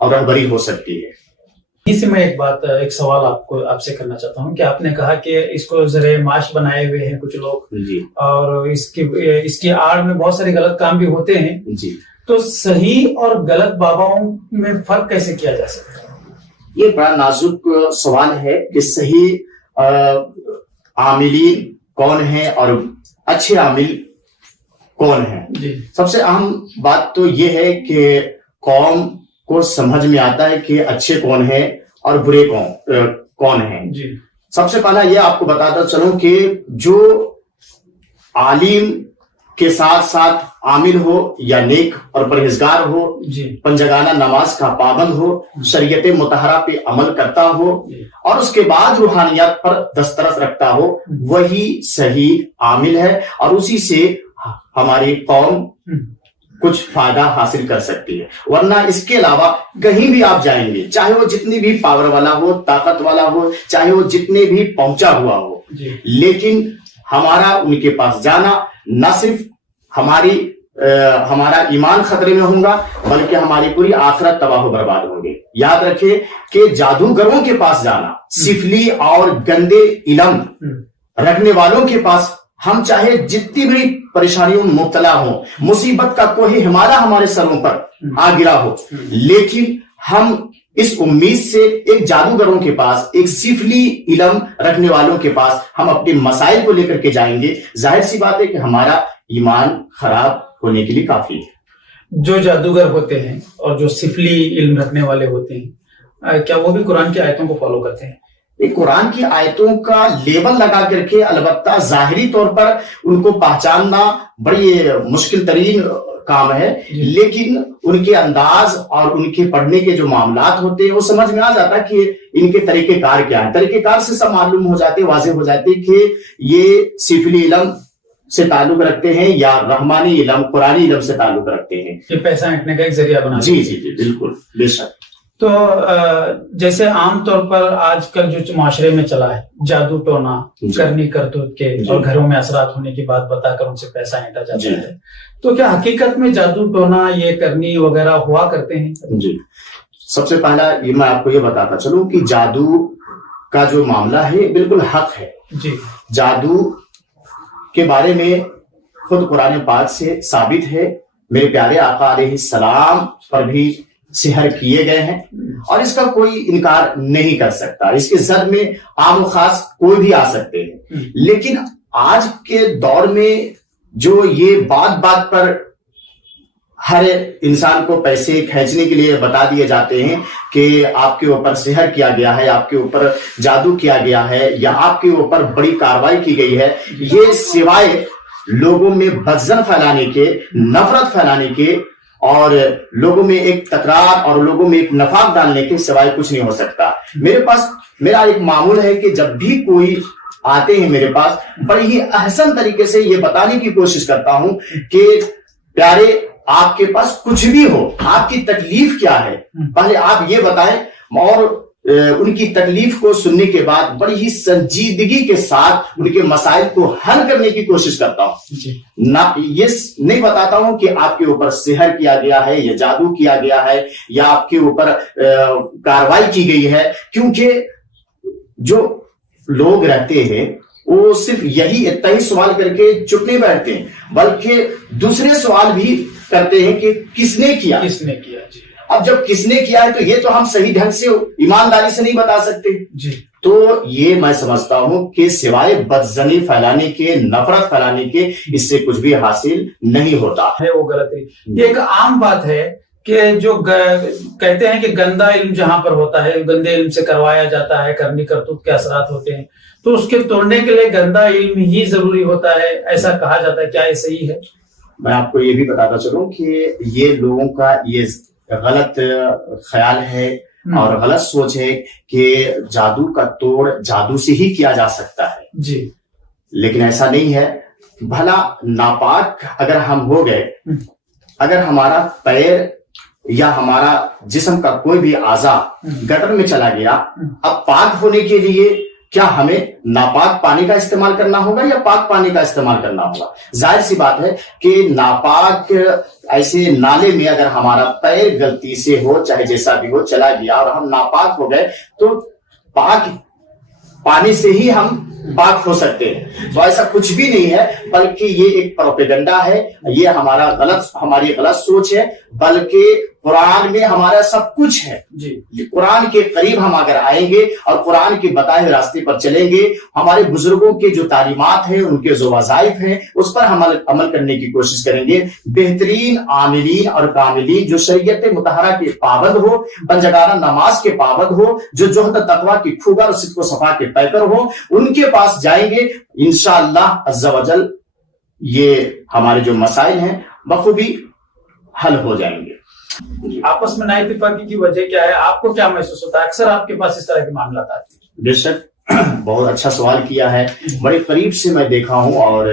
اور رہبری ہو سکتی ہے۔ اسی میں ایک سوال آپ سے کرنا چاہتا ہوں کہ آپ نے کہا کہ اس کو ذریعہ معاش بنائے ہوئے ہیں کچھ لوگ جی، اور اس کی آڑ میں بہت سارے غلط کام بھی ہوتے ہیں، جی، تو صحیح اور غلط باباؤں میں فرق کیسے کیا جا سکتا ہے؟ یہ بڑا نازک سوال ہے کہ صحیح عاملین کون ہیں اور اچھے عامل کون ہیں۔ جی، سب سے اہم بات تو یہ ہے کہ قوم کو سمجھ میں آتا ہے کہ اچھے کون ہیں اور برے کون ہیں۔ جی، سب سے پہلا یہ آپ کو بتاتا چلوں کہ جو عالم کے ساتھ ساتھ عامل ہو یا نیک اور پرہیزگار ہو، جی، پنجگانہ نماز کا پابند ہو، شریعت مطہرہ پہ عمل کرتا ہو اور اس کے بعد روحانیات پر دسترس رکھتا ہو، وہی صحیح عامل ہے اور اسی سے ہماری قوم کچھ فائدہ حاصل کر سکتی ہے۔ ورنہ اس کے علاوہ کہیں بھی آپ جائیں گے، چاہے وہ جتنی بھی پاور والا ہو، طاقت والا ہو، چاہے وہ جتنے بھی پہنچا ہوا ہو، لیکن ہمارا ان کے پاس جانا نہ صرف ہمارا ایمان خطرے میں ہوگا بلکہ ہماری پوری آخرت تباہ و برباد ہوں گے۔ یاد رکھے کہ جادوگروں کے پاس جانا، سفلی اور گندے علم رکھنے والوں کے پاس ہم چاہے جتنی بھی پریشانیوں میں مبتلا ہوں، مصیبت کا کوئی ہمارے سروں پر آ گرا ہو، لیکن ہم اس امید سے ایک جادوگروں کے پاس، ایک سفلی علم رکھنے والوں کے پاس ہم اپنے مسائل کو لے کر کے جائیں گے، ظاہر سی بات ہے کہ ہمارا ایمان خراب ہونے کے لیے کافی ہے۔ جو جادوگر ہوتے ہیں اور جو سفلی علم رکھنے والے ہوتے ہیں، کیا وہ بھی قرآن کی آیتوں کو فالو کرتے ہیں؟ قرآن کی آیتوں کا لیبل لگا کر کے البتہ ظاہری طور پر ان کو پہچاننا بڑی مشکل ترین کام ہے، لیکن ان کے انداز اور ان کے پڑھنے کے جو معاملات ہوتے ہیں وہ سمجھ میں آ جاتا کہ ان کے طریقہ کار کیا ہے۔ طریقہ کار سے سب معلوم ہو جاتے، واضح ہو جاتے کہ یہ سفلی علم سے تعلق رکھتے ہیں یا رحمانی علم، قرآنی علم سے تعلق رکھتے ہیں۔ یہ پیسہ اینٹنے کا ایک ذریعہ بنا۔ جی جی جی بالکل، بے شک۔ تو جیسے عام طور پر آج کل جو معاشرے میں چلا ہے، جادو ٹونا کرنی کرتوت کے اور گھروں میں اثرات ہونے کی بات بتا کر ان سے پیسہ اینٹا جاتا ہے، تو کیا حقیقت میں جادو ٹونا، یہ کرنی وغیرہ ہوا کرتے ہیں؟ جی، سب سے پہلا یہ میں آپ کو یہ بتاتا چلوں کہ جادو کا جو معاملہ ہے بالکل حق ہے۔ جی، جادو کے بارے میں خود قرآن پاک سے ثابت ہے، میرے پیارے آقا علیہ السلام پر بھی سحر کیے گئے ہیں اور اس کا کوئی انکار نہیں کر سکتا۔ اس کے زد میں عام و خاص کوئی بھی آ سکتے ہیں، لیکن آج کے دور میں جو یہ بات بات پر ہر انسان کو پیسے کھینچنے کے لیے بتا دیے جاتے ہیں کہ آپ کے اوپر سحر کیا گیا ہے، آپ کے اوپر جادو کیا گیا ہے یا آپ کے اوپر بڑی کارروائی کی گئی ہے، یہ سوائے لوگوں میں بدظن پھیلانے کے، نفرت پھیلانے کے اور لوگوں میں ایک تکرار اور لوگوں میں ایک نفاق ڈالنے کے سوائے کچھ نہیں ہو سکتا۔ میرے پاس میرا ایک معمول ہے کہ جب بھی کوئی آتے ہیں میرے پاس، بڑی ہی احسن طریقے سے یہ بتانے کی کوشش کرتا ہوں کہ پیارے آپ کے پاس کچھ بھی ہو، آپ کی تکلیف کیا ہے پہلے آپ یہ بتائیں، اور ان کی تکلیف کو سننے کے بعد بڑی ہی سنجیدگی کے ساتھ ان کے مسائل کو حل کرنے کی کوشش کرتا ہوں۔ نہ یہ نہیں بتاتا ہوں کہ آپ کے اوپر سحر کیا گیا ہے یا جادو کیا گیا ہے یا آپ کے اوپر کارروائی کی گئی ہے، کیونکہ جو لوگ رہتے ہیں وہ صرف یہی اتنا ہی سوال کر کے چپ نہیں بیٹھتے ہیں بلکہ دوسرے سوال بھی کرتے ہیں کہ کس نے کیا۔ جی، اب جب کس نے کیا ہے تو یہ تو ہم صحیح ڈھنگ سے ایمانداری سے نہیں بتا سکتے۔ جی، تو یہ میں سمجھتا ہوں کہ سوائے بدظنی پھیلانے کے، نفرت پھیلانے کے، اس سے کچھ بھی حاصل نہیں ہوتا ہے، وہ غلط ہے۔ یہ ایک عام بات ہے کہ جو کہتے ہیں کہ گندا علم جہاں پر ہوتا ہے، گندے علم سے کروایا جاتا ہے، کرنی کرتوت کے اثرات ہوتے ہیں، تو اس کے توڑنے کے لیے گندا علم ہی ضروری ہوتا ہے، ایسا کہا جاتا ہے، کیا یہ صحیح ہے؟ میں آپ کو یہ بھی بتاتا چلوں کہ یہ لوگوں کا یہ غلط خیال ہے اور غلط سوچ ہے کہ جادو کا توڑ جادو سے ہی کیا جا سکتا ہے۔ جی، لیکن ایسا نہیں ہے۔ بھلا ناپاک اگر ہم ہو گئے، اگر ہمارا پیر یا ہمارا جسم کا کوئی بھی اعضا گٹر میں چلا گیا، اب پاک ہونے کے لیے کیا ہمیں ناپاک پانی کا استعمال کرنا ہوگا یا پاک پانی کا استعمال کرنا ہوگا؟ ظاہر سی بات ہے کہ ناپاک ایسے نالے میں اگر ہمارا پیر غلطی سے ہو، چاہے جیسا بھی ہو، چلا گیا اور ہم ناپاک ہو گئے، تو پاک پانی سے ہی ہم پاک ہو سکتے ہیں. تو ایسا کچھ بھی نہیں ہے، بلکہ یہ ایک پروپیگنڈا ہے، یہ ہماری غلط سوچ ہے. بلکہ قرآن میں ہمارا سب کچھ ہے. قرآن کے قریب ہم اگر آئیں گے اور قرآن کے بتائے ہوئے راستے پر چلیں گے، ہمارے بزرگوں کے جو تعلیمات ہیں، ان کے جو وظائف ہیں، اس پر ہم عمل کرنے کی کوشش کریں گے. بہترین عاملین اور کاملین جو شریعت مطہرہ کے پابند ہو، پنجگانہ نماز کے پابند ہو، جو جوہد تقویٰ کی کھوگر اور صدق و صفا کے پیکر ہو، ان کے پاس جائیں گے. انشاءاللہ عز و جل یہ ہمارے جو مسائل ہیں بخوبی حل ہو جائیں گے. آپس میں نا اتفاقی کی وجہ کیا ہے؟ آپ کو کیا محسوس ہوتا ہے؟ اکثر آپ کے پاس اس طرح کے معاملات آتے ہیں. بے شک بہت اچھا سوال کیا ہے. بڑے قریب سے میں دیکھا ہوں، اور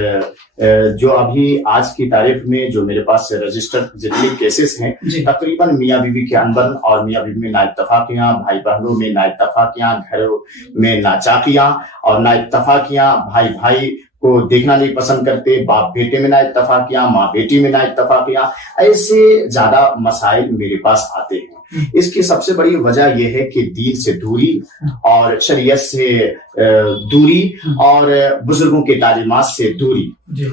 جو ابھی آج کی تاریخ میں جو میرے پاس رجسٹرڈ جتنے کیسز ہیں، تقریباً میاں بیوی کے انبن اور میاں بیوی میں نا اتفاقیاں، بھائی بہنوں میں نا اتفاقیاں، گھروں میں ناچاقیاں اور نا اتفاقیاں، بھائی بھائی کو دیکھنا نہیں پسند کرتے، باپ بیٹے میں نا اتفاقیاں، ماں بیٹی میں نا اتفاقیاں، ایسے زیادہ مسائل میرے پاس آتے ہیں. اس کی سب سے بڑی وجہ یہ ہے کہ دین سے دوری اور شریعت سے دوری اور بزرگوں کے تعلیمات سے دوری.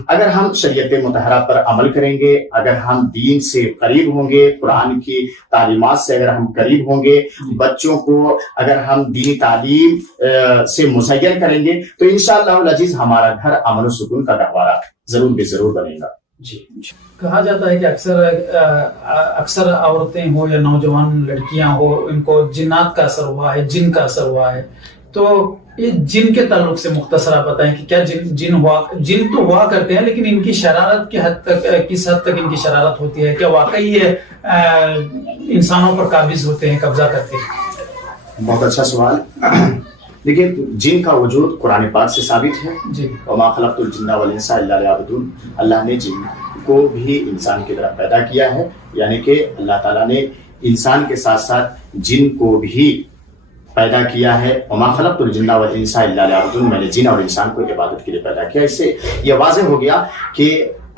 اگر ہم شریعت مطہرہ پر عمل کریں گے، اگر ہم دین سے قریب ہوں گے، قرآن کی تعلیمات سے اگر ہم قریب ہوں گے، بچوں کو اگر ہم دینی تعلیم سے مزین کریں گے، تو انشاءاللہ العزیز ہمارا گھر امن و سکون کا گہوارہ ضرور بے ضرور بنے گا. کہا جاتا ہے کہ اکثر عورتیں ہو یا نوجوان لڑکیاں ہو، ان کو جنات کا اثر ہوا ہے، جن کا اثر ہوا ہے. تو یہ جن کے تعلق سے مختصر آپ بتائیں کہ کیا جن تو ہوا کرتے ہیں، لیکن ان کی شرارت کی حد تک، کس حد تک ان کی شرارت ہوتی ہے؟ کیا واقعی یہ انسانوں پر قابض ہوتے ہیں، قبضہ کرتے ہیں؟ بہت اچھا سوال. دیکھیں، جن کا وجود قرآن پاک سے ثابت ہے. وما خلقت الجن والانس الا لیعبدون. اللہ نے جن کو بھی انسان کی طرح پیدا کیا ہے، یعنی کہ اللہ تعالیٰ نے انسان کے ساتھ ساتھ جن کو بھی پیدا کیا ہے. وما خلقت الجن والانس الا لیعبدون. میں نے جن اور انسان کو عبادت کے لیے پیدا کیا. اس سے یہ واضح ہو گیا کہ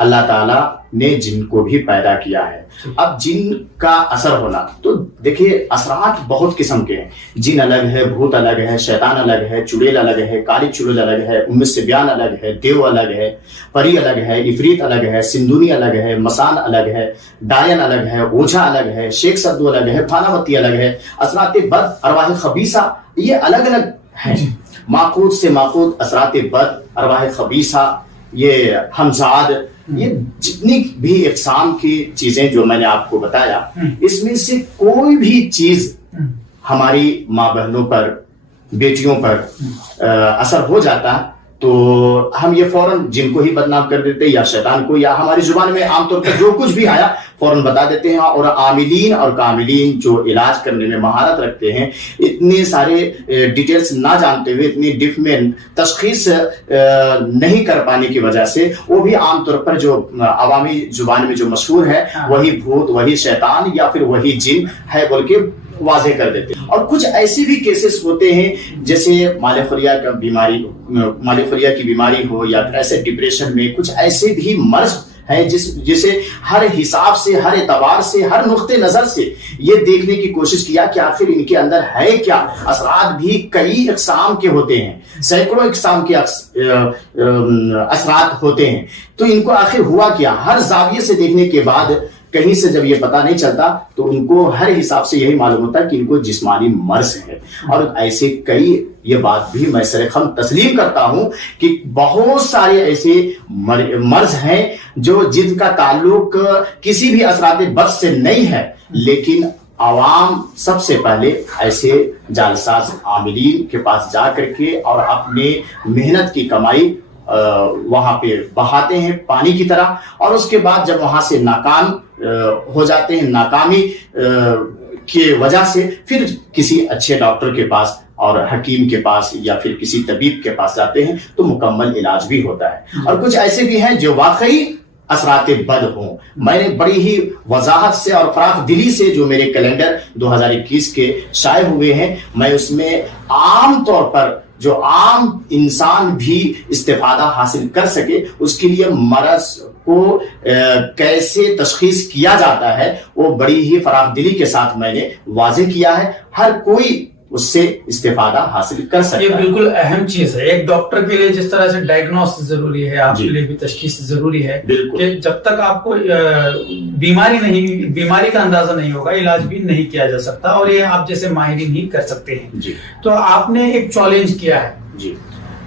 اللہ تعالیٰ نے جن کو بھی پیدا کیا ہے. اب جن کا اثر ہونا، تو دیکھیے اثرات بہت قسم کے ہیں. جن الگ ہے، بھوت الگ ہے، شیطان الگ ہے، چڑیل الگ ہے، کالی چڑیل الگ ہے، ام صبیان الگ ہے، دیو الگ ہے، پری الگ ہے، عفریت الگ ہے، سندونی الگ ہے، مسان الگ ہے، ڈائن الگ ہے، اوجھا الگ ہے، شیخ سدو الگ ہے، پھاناوتی الگ ہے. اثرات بد، ارواح خبیثہ، یہ الگ الگ ہیں. معقود سے معقود، اثرات بد، ارواح خبیثہ، یہ ہمزاد، یہ جتنی بھی اقسام کی چیزیں جو میں نے آپ کو بتایا، اس میں سے کوئی بھی چیز ہماری ماں بہنوں پر، بیٹیوں پر اثر ہو جاتا تو ہم یہ فوراً جن کو ہی بدنام کر دیتے، یا شیطان کو، یا ہماری زبان میں عام طور پر جو کچھ بھی آیا فوراً بتا دیتے ہیں. اور عاملین اور کاملین جو علاج کرنے میں مہارت رکھتے ہیں، اتنے سارے ڈیٹیلز نہ جانتے ہوئے، اتنی ڈپ میں تشخیص نہیں کر پانے کی وجہ سے، وہ بھی عام طور پر جو عوامی زبان میں جو مشہور ہے، وہی بھوت، وہی شیطان یا پھر وہی جن ہے بول کے واضح کر دیتے ہیں. اور کچھ ایسے بھی کیسز ہوتے ہیں جیسے مال خوریا کی بیماری ہو، یا پھر ایسے ڈپریشن میں کچھ ایسے بھی مرض ہے جسے ہر حساب سے، ہر اعتبار سے، ہر نقطے نظر سے یہ دیکھنے کی کوشش کیا کہ آخر ان کے اندر ہے کیا. اثرات بھی کئی اقسام کے ہوتے ہیں، سینکڑوں اقسام کے اثرات ہوتے ہیں. تو ان کو آخر ہوا کیا، ہر زاویے سے دیکھنے کے بعد کہیں سے جب یہ پتہ نہیں چلتا تو ان کو ہر حساب سے یہی معلوم ہوتا ہے کہ ان کو جسمانی مرض ہے. اور ایسے کئی، یہ بات بھی میں سرخم تسلیم کرتا ہوں کہ بہت سارے ایسے مرض ہیں جو جن کا تعلق کسی بھی اثرات بد سے نہیں ہے، لیکن عوام سب سے پہلے ایسے جالساز عاملین کے پاس جا کر کے اور اپنے محنت کی کمائی وہاں پہ بہاتے ہیں پانی کی طرح. اور اس کے بعد جب وہاں سے ناکام ہو جاتے ہیں، ناکامی کی وجہ سے پھر کسی اچھے ڈاکٹر کے پاس اور حکیم کے پاس یا پھر کسی طبیب کے پاس جاتے ہیں تو مکمل علاج بھی ہوتا ہے. اور کچھ ایسے بھی ہیں جو واقعی اثرات بد ہوں. میں نے بڑی ہی وضاحت سے اور فراخ دلی سے جو میرے کیلنڈر 2021 کے شائع ہوئے ہیں، میں اس میں عام طور پر جو عام انسان بھی استفادہ حاصل کر سکے، اس کے لیے مرض کو کیسے تشخیص کیا جاتا ہے وہ بڑی ہی فراخ دلی کے ساتھ میں نے واضح کیا ہے. ہر کوئی اس سے استفادہ حاصل کر سکتا ہے. یہ بالکل اہم چیز ہے. ایک ڈاکٹر کے لیے جس طرح سے ڈائگنوس ضروری ہے، آپ کے لیے بھی تشخیص ضروری ہے کہ جب تک آپ کو بیماری کا اندازہ نہیں ہوگا علاج بھی نہیں کیا جا سکتا، اور یہ آپ جیسے ماہرین ہی کر سکتے ہیں. تو آپ نے ایک چیلنج کیا ہے.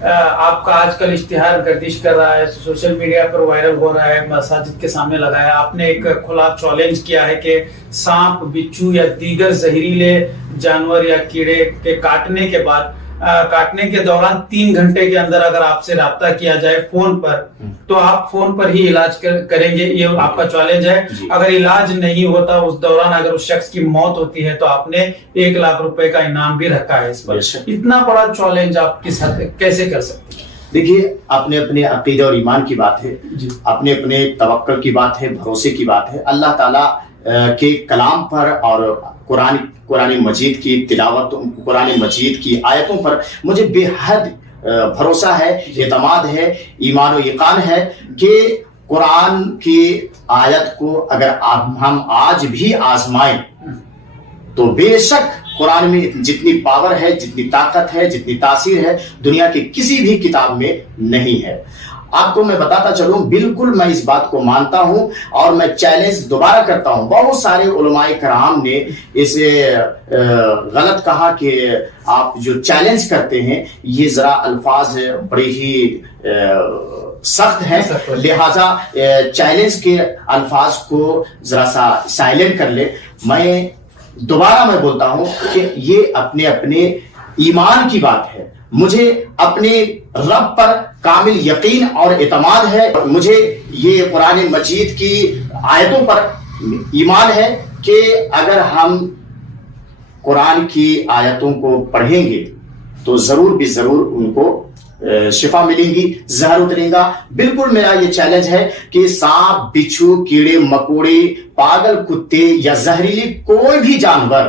آپ کا آج کل اشتہار گردش کر رہا ہے، سوشل میڈیا پر وائرل ہو رہا ہے، مساجد کے سامنے لگایا. آپ نے ایک کھلا چیلنج کیا ہے کہ سانپ، بچھو یا دیگر زہریلے جانور یا کیڑے کے کاٹنے کے دوران 3 گھنٹے کے اندر اگر آپ سے رابطہ کیا جائے فون پر تو آپ فون پر ہی علاج کریں گے. یہ آپ کا چیلنج ہے. اگر علاج نہیں ہوتا اس دوران، اگر اس شخص کی موت ہوتی ہے تو آپ نے 1 لاکھ روپے کا انعام بھی رکھا ہے اس پر. اتنا بڑا چیلنج آپ کس حد کیسے کر سکتے ہیں؟ دیکھیے، اپنے اپنے عقیدہ اور ایمان کی بات ہے، اپنے اپنے توکل کی بات ہے، بھروسے کی بات ہے. اللہ تعالیٰ کے کلام پر اور قرآن مجید کی تلاوت، قرآن مجید کی آیتوں پر مجھے بے حد بھروسہ ہے، اعتماد ہے، ایمان و یقین ہے کہ قرآن کی آیت کو اگر ہم آج بھی آزمائیں تو بے شک قرآن میں جتنی پاور ہے، جتنی طاقت ہے، جتنی تاثیر ہے، دنیا کی کسی بھی کتاب میں نہیں ہے. آپ کو میں بتاتا چلوں، بالکل میں اس بات کو مانتا ہوں اور میں چیلنج دوبارہ کرتا ہوں. بہت سارے علماء کرام نے اسے غلط کہا کہ آپ جو چیلنج کرتے ہیں یہ ذرا الفاظ بڑے ہی سخت ہیں، لہذا چیلنج کے الفاظ کو ذرا سا سائلنٹ کر لے. میں دوبارہ بولتا ہوں کہ یہ اپنے اپنے ایمان کی بات ہے. مجھے اپنے رب پر کامل یقین اور اعتماد ہے. مجھے یہ قرآن مجید کی آیتوں پر ایمان ہے کہ اگر ہم قرآن کی آیتوں کو پڑھیں گے تو ضرور بھی ضرور ان کو شفا ملیں گی، زہر اترے گا. بالکل میرا یہ چیلنج ہے کہ سانپ، بچھو، کیڑے مکوڑے، پاگل کتے یا زہریلی کوئی بھی جانور،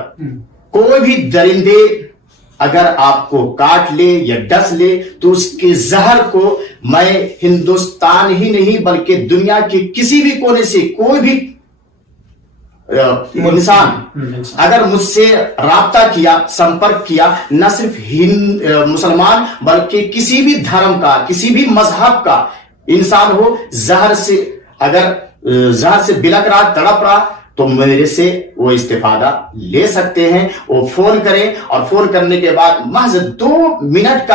کوئی بھی درندے اگر آپ کو کاٹ لے یا ڈس لے تو اس کے زہر کو میں ہندوستان ہی نہیں بلکہ دنیا کے کسی بھی کونے سے کوئی بھی انسان اگر مجھ سے رابطہ کیا، سمپرک کیا، نہ صرف مسلمان بلکہ کسی بھی دھرم کا، کسی بھی مذہب کا انسان ہو، زہر سے بلک رہا، تڑپ رہا تو میرے سے وہ استفادہ لے سکتے ہیں. وہ فون کریں اور فون کرنے کے بعد محض 2 منٹ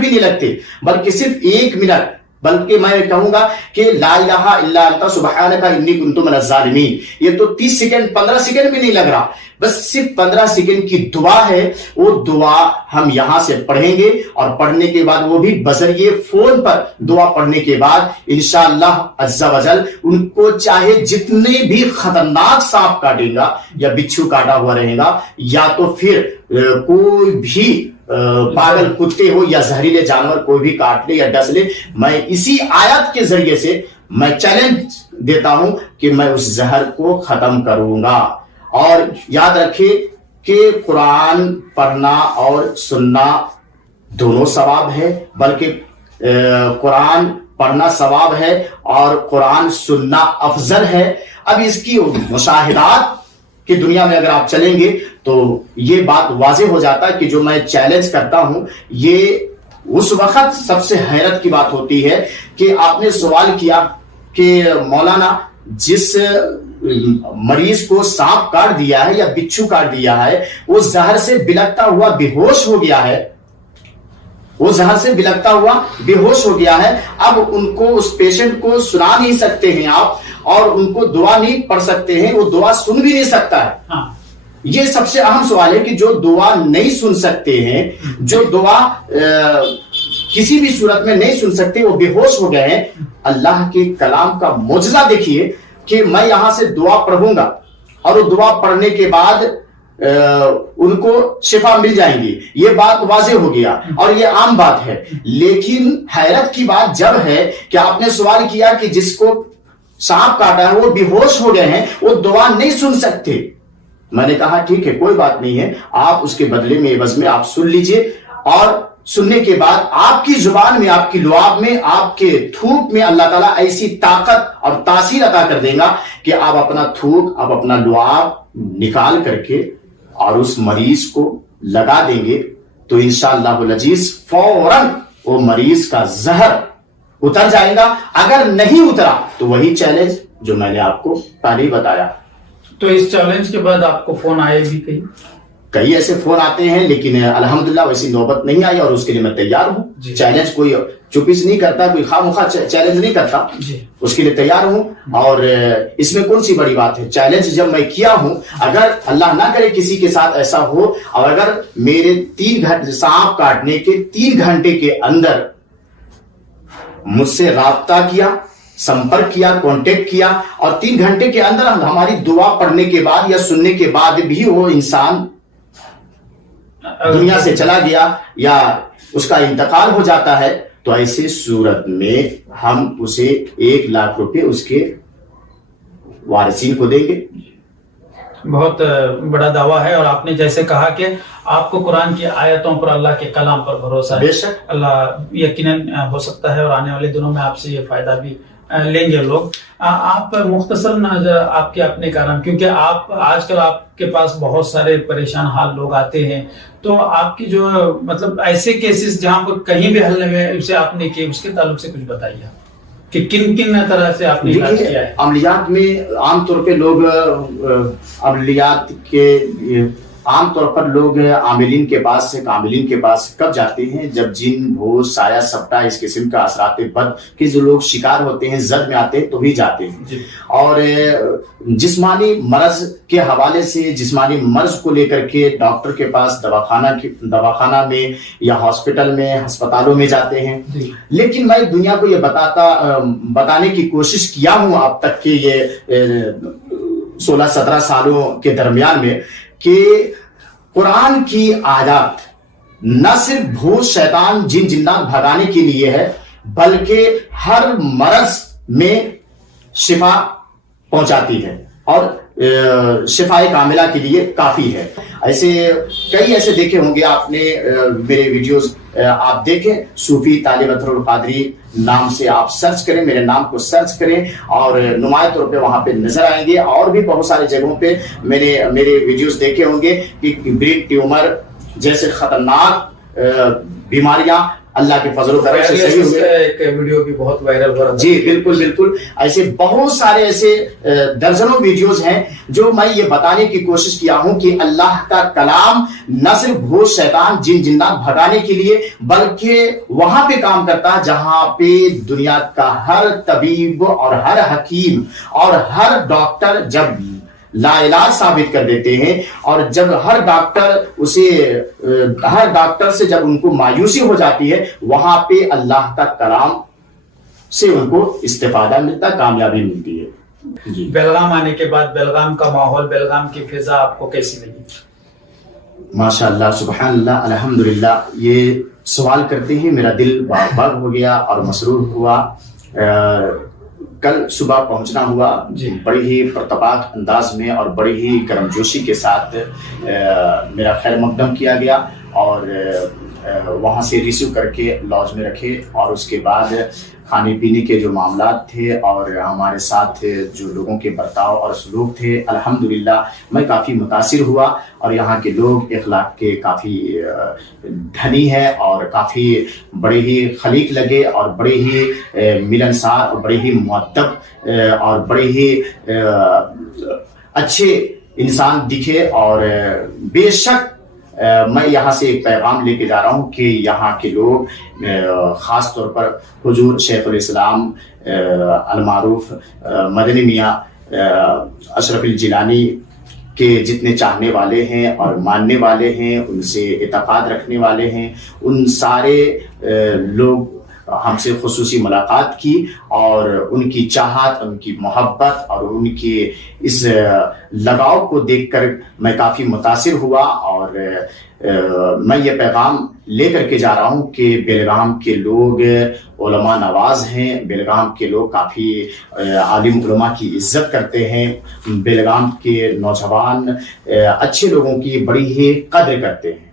بھی نہیں لگتے بلکہ صرف 1 منٹ، بلکہ میں کہوں گا کہ لا الہ الا انت سبحانک انی کنت من الظالمین. یہ تو 30 سیکنڈ 15 سیکنڈ بھی نہیں لگ رہا، بس صرف 15 سیکنڈ کی دعا ہے. وہ دعا ہم یہاں سے پڑھیں گے اور پڑھنے کے بعد وہ بھی بذریعے فون پر دعا پڑھنے کے بعد انشاءاللہ عز و جل ان کو چاہے جتنے بھی خطرناک سانپ کاٹے گا یا بچھو کاٹا ہوا رہے گا یا تو پھر کوئی بھی پاگل کتے ہو یا زہریلے جانور کوئی بھی کاٹ لے یا ڈس لے، میں اسی آیت کے ذریعے سے میں چیلنج دیتا ہوں کہ میں اس زہر کو ختم کروں گا. اور یاد رکھیے کہ قرآن پڑھنا اور سننا دونوں ثواب ہے، بلکہ قرآن پڑھنا ثواب ہے اور قرآن سننا افضل ہے. اب اس کی مشاہدات کی دنیا میں اگر آپ چلیں گے تو یہ بات واضح ہو جاتا ہے کہ جو میں چیلنج کرتا ہوں یہ اس وقت سب سے حیرت کی بات ہوتی ہے کہ آپ نے سوال کیا کہ مولانا جس مریض کو سانپ کاٹ دیا ہے یا بچھو کاٹ دیا ہے وہ زہر سے بلکتا ہوا بے ہوش ہو گیا ہے، وہ زہر سے بلکتا ہوا بے ہوش ہو گیا ہے. اب ان کو اس پیشنٹ کو سنا نہیں سکتے ہیں آپ اور ان کو دعا نہیں پڑھ سکتے ہیں، وہ دعا سن بھی نہیں سکتا ہے. یہ سب سے اہم سوال ہے کہ جو دعا نہیں سن سکتے ہیں، جو دعا کسی بھی صورت میں نہیں سن سکتے، وہ بے ہوش ہو گئے ہیں. اللہ کے کلام کا معجزہ دیکھیے کہ میں یہاں سے دعا پڑھوں گا اور وہ دعا پڑھنے کے بعد ان کو شفا مل جائیں گی. یہ بات واضح ہو گیا اور یہ عام بات ہے. لیکن حیرت کی بات جب ہے کہ آپ نے سوال کیا کہ جس کو سانپ کاٹا ہے وہ بے ہوش ہو گئے ہیں، وہ دعا نہیں سن سکتے. میں نے کہا ٹھیک ہے، کوئی بات نہیں ہے، آپ اس کے بدلے میں عوض میں آپ سن لیجئے اور سننے کے بعد آپ کی زبان میں، آپ کی لعاب میں، آپ کے تھوک میں اللہ تعالیٰ ایسی طاقت اور تاثیر عطا کر دے گا کہ آپ اپنا تھوک، آپ اپنا لعاب نکال کر کے اور اس مریض کو لگا دیں گے تو انشاءاللہ العزیز فوراً وہ مریض کا زہر اتر جائے گا. اگر نہیں اترا تو وہی چیلنج جو میں نے آپ کو پہلے ہی بتایا. تو اس چیلنج کے بعد آپ کو فون آئے بھی کئی ایسے فون آتے ہیں لیکن الحمدللہ ویسی نوبت نہیں آئی اور اس کے لیے میں تیار ہوں. چیلنج کوئی چپی سے نہیں کرتا، کوئی خواہ مخواہ چیلنج نہیں کرتا، اس کے لیے تیار ہوں. اور اس میں کون سی بڑی بات ہے؟ چیلنج جب میں کیا ہوں، اگر اللہ نہ کرے کسی کے ساتھ ایسا ہو اور اگر میرے 3 گھنٹے سانپ کاٹنے کے 3 گھنٹے کے اندر مجھ سے رابطہ کیا، سمپرک کیا، کانٹیکٹ کیا اور 3 گھنٹے کے اندر ہماری دعا پڑھنے کے بعد یا سننے کے بعد بھی وہ انسان دنیا سے چلا گیا یا اس کا انتقال ہو جاتا ہے تو ایسے صورت میں ہم اسے 1 لاکھ روپے اس کے وارثین کو دیں گے. بہت بڑا دعویٰ ہے. اور آپ نے جیسے کہا کہ آپ کو قرآن کی آیتوں پر، اللہ کے کلام پر بھروسہ ہے. بے شک اللہ یقیناً ہو سکتا ہے اور آنے والے دنوں میں آپ سے یہ فائدہ بھی لیں گے لوگ. آپ مختصراً آپ کے اپنے کارن، کیونکہ آپ آج کل آپ کے پاس بہت سارے پریشان حال لوگ آتے ہیں، تو آپ کی جو مطلب ایسے کیسز جہاں پر کہیں بھی حل نہیں اسے آپ نے کیے، اس کے تعلق سے کچھ بتائیے کہ کن کن طرح سے آپ نے علاج کیا ہے. عملیات میں عام طور پہ لوگ عملیات کے عام طور پر لوگ عاملین کے پاس کب جاتے ہیں؟ جب جن، بھوت، سایہ سپٹا اس قسم کا اثرات بد کے جو لوگ شکار ہوتے ہیں، زد میں آتے ہیں تو بھی جاتے ہیں. اور جسمانی مرض کے حوالے سے، جسمانی مرض کو لے کر کے ڈاکٹر کے پاس دواخانہ میں یا ہاسپٹل میں، ہسپتالوں میں جاتے ہیں. لیکن میں دنیا کو یہ بتانے کی کوشش کیا ہوں اب تک کہ یہ 16-17 سالوں کے درمیان میں کہ قرآن کی آیات نہ صرف بھوت، شیطان، جن جنات بھگانے کے لیے ہے بلکہ ہر مرض میں شفا پہنچاتی ہے اور شفاء کاملہ کے لیے کافی ہے. کئی ایسے دیکھے ہوں گے آپ نے میرے ویڈیوز، آپ دیکھیں صوفی طالب اطہر القادری نام سے آپ سرچ کریں، میرے نام کو سرچ کریں اور نمایاں طور پہ وہاں پہ نظر آئیں گے. اور بھی بہت سارے جگہوں پہ میرے ویڈیوز دیکھے ہوں گے کہ برین ٹیومر جیسے خطرناک بیماریاں اللہ کے فضل و کرم سے صحیح ہوئے. ایک ویڈیو بھی بہت وائرل ہو رہا ہے. جی بالکل. ایسے بہت سارے ایسے درجنوں ویڈیوز ہیں جو میں یہ بتانے کی کوشش کیا ہوں کہ اللہ کا کلام نہ صرف بھوت، شیطان، جن جنات بھگانے کے لیے بلکہ وہاں پہ کام کرتا جہاں پہ دنیا کا ہر طبیب اور ہر حکیم اور ہر ڈاکٹر جب لا علاج ثابت کر دیتے ہیں اور جب ہر ڈاکٹر سے جب ان کو مایوسی ہو جاتی ہے وہاں پہ اللہ کا کلام سے ان کو استفادہ ملتا، کامیابی ملتی ہے. جی. بیلگام آنے کے بعد بیلگام کا ماحول، بیلگام کی فضا آپ کو کیسی لگی؟ ماشاء اللہ، سبحان اللہ، الحمدللہ. یہ سوال کرتے ہیں میرا دل باغ ہو گیا اور مسرور ہوا. کل صبح پہنچنا ہوا بڑی ہی پرتپاک انداز میں اور بڑی ہی گرمجوشی کے ساتھ میرا خیر مقدم کیا گیا اور وہاں سے ریسیو کر کے لاج میں رکھے اور اس کے بعد کھانے پینے کے جو معاملات تھے اور ہمارے ساتھ جو لوگوں کے برتاؤ اور سلوک تھے، الحمدللہ میں کافی متاثر ہوا. اور یہاں کے لوگ اخلاق کے کافی دھنی ہیں اور کافی بڑے ہی خلیق لگے اور بڑے ہی ملنسار اور بڑے ہی مؤدب اور بڑے ہی اچھے انسان دکھے. اور بے شک میں یہاں سے ایک پیغام لے کے جا رہا ہوں کہ یہاں کے لوگ خاص طور پر حضور شیخ الاسلام المعروف مدنی میاں اشرف الجیلانی کے جتنے چاہنے والے ہیں اور ماننے والے ہیں، ان سے اعتقاد رکھنے والے ہیں، ان سارے لوگ ہم سے خصوصی ملاقات کی اور ان کی چاہت، ان کی محبت اور ان کی اس لگاؤ کو دیکھ کر میں کافی متاثر ہوا. اور میں یہ پیغام لے کر کے جا رہا ہوں کہ بیلگام کے لوگ علماء نواز ہیں، بیلگام کے لوگ کافی عالم علماء کی عزت کرتے ہیں، بیلگام کے نوجوان اچھے لوگوں کی بڑی ہی قدر کرتے ہیں.